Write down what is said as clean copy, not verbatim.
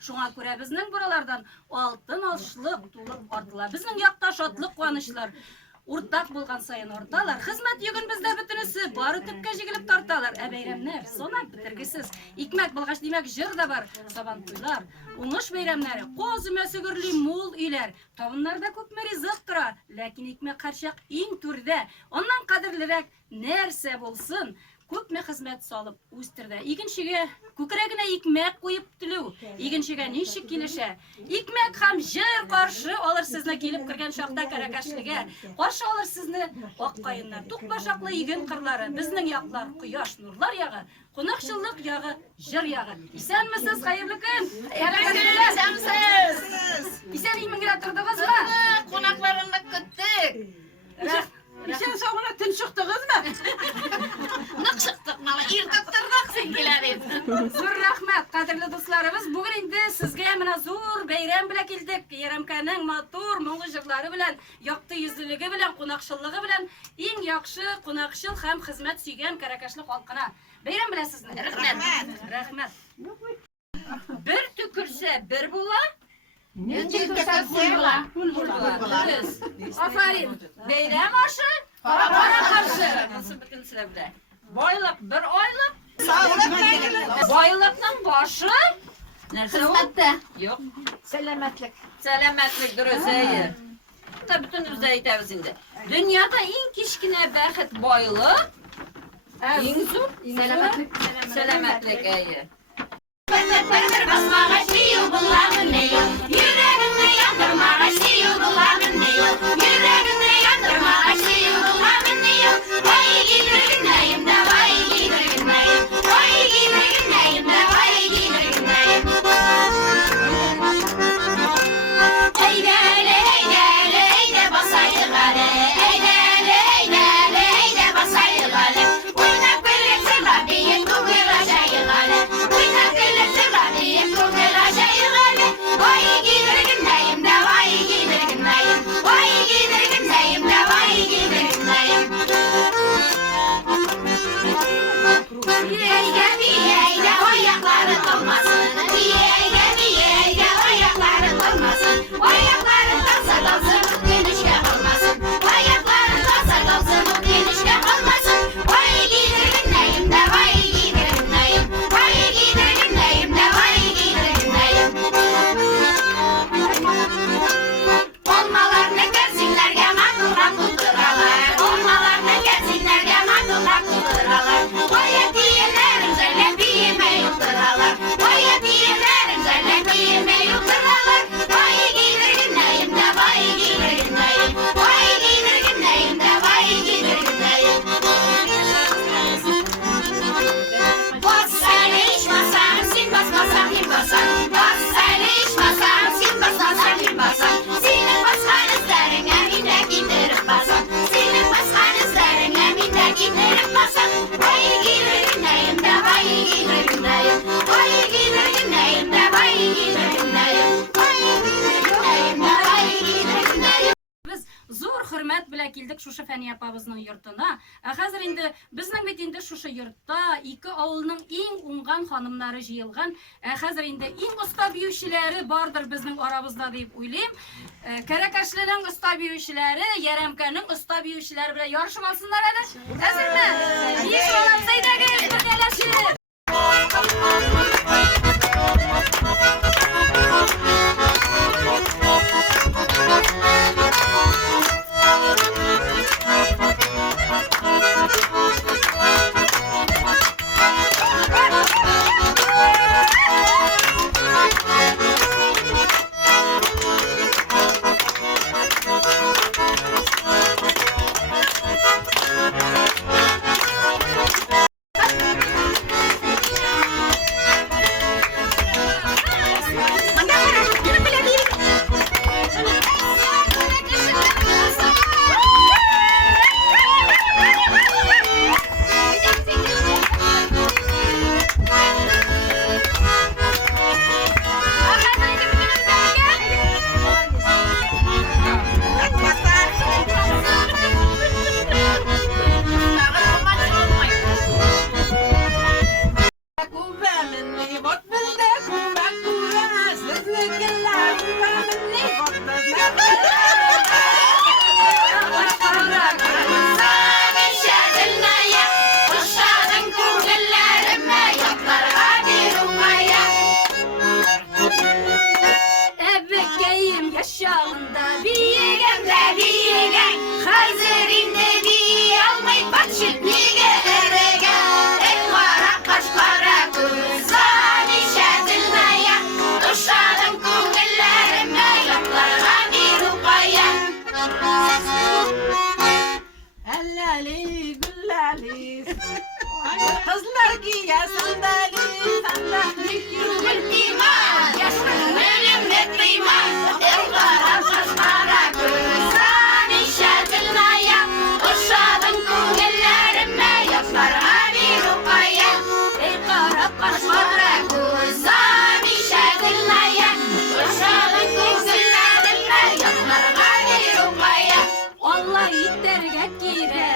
Şuna göre bizning buralardan altın alışlık tulup ardılar. Bizning yakta şatlık kuanışlar. Urtak bulgan sayın ortalar. Hizmet yükün bizde bütünüsü. Barı tüpke jigilip tartalar. Beyramlar sonat bitirgisiz. İkmek bulgaç demek jır da var. Saban tuylar. Unuş beyramları. Qoz mösügürlü mul iler. Tavınlarda köpmeri zıktıra. Lakin ikmek karşıyak in türde. Ondan kadirlirek nerse bolsun. Köpme hizmet salıp üstürde. İkinçige kükregine ikmek koyup tülü. İkinçige nişik kilişe. İkmek ham jır karşı olur sizne gelip kirgen şakta karakaşlıge. Karşı olur sizne ok kayınlar. Tuk başaklı ikin kırları. Bizning yaklar kuyaş nurlar yağı. Konakçılık yağı, jır yağı. İsen misiniz hayırlı gün? İsen misiniz? İsen imin tırdınız mı? Konaklarını küttük. İşen soğuna tün çıktınız mı? Nık çıktık mala, irtittırdık sengilerin. Zor rahmet kadirli dostlarımız. Bugün indi sizge emine zor beyram bile geldik. Yerimkanın matur, muğucukları bilen, yaktı yüzlülüğü bilen, konakşıllığı bilen, en yakşı konakşıl hem hizmet süygen karakaşlık halkına. Beyram bile sizin. Rahmet. Bir tükürse bir bula. Ne tükürse kuyula. Aferin. Beyram aşı, para karşı. Nasıl bütün sürebilir? Boylık bir oylık. Boylıkның başı. Nerede o? Hizmette. Yok. Selametlikdir özeyir. Tabi bütün özdeyi tevzinde. Dünyada en kişkine bəxet boylık. En zor. Selametlik eyi. Pır basmağa şiyu bulamın ne yok. Yüreğimde yandırmağa şiyu bulamın ne yok. Yüreğimde yandırmağa şiyu bulamın ne yok. Vay gidir güneyim de vay gidir güneyim. Vay gidir güneyim de vay gidir güneyim. Eydele eydele eyde basaydı gale. Eydele eydele eyde basaydı gale. Uynak birlik sırla bir kugir aşağıya gale. Uynak birlik sırla bir kugir aşağıya gale. Vay gidir güneyim de vay gidir güneyim. Vay gidir güneyim de vay gidir güneyim. Diyeyde diyeyde ayakları dolmasın. Diyeyde ayakları dolmasın. Ayakları dalsa dalsın o genişke olmasın. Ayakları dalsa dalsın o genişke olmasın. Vay gidir güneyim de vay gidir güneyim. Vay gidir güneyim de vay gidir güneyim. Olmalar ne gelsinlerge makula kulduralar. Olmalar ne gelsinlerge makula kulduralar. Vay diyenlerin zelle biyime yulduralar. Vay diyenlerin zelle biyime yulduralar. Vay gidir güneyim de vay gidir güneyim. Vay gidir güneyim de vay gidir güneyim. Bas sen içmasan, sin basmasan, kim basan. Bas sen içmasan, sin basmasan, kim basan. Senin baskan izlerine minde giderip basan. Senin baskan izlerine minde giderip basan. Vay gidir güneyim de vay gidir güneyim. Vay gidir güneyim de vay gidir güneyim. Vay gidir güneyim de vay gidir güneyim. Biz zor hürmet bile geldik şuşa fəni yapabızның yurtuna. Hazır indi bizning bit indi şuşa yurtda iki avulның en ungan hanımları jıyılgan. Hazır indi en usta büyüşçileri bardır bizning arabızda deyip uylayım. Karakaşlı'nın usta büyüşçileri, Yeremkan'ın usta büyüşçileri bile yarışım alsınlar hadi. Hazır mı? İyi olalım Zeyda'ya birleşin. tergek girer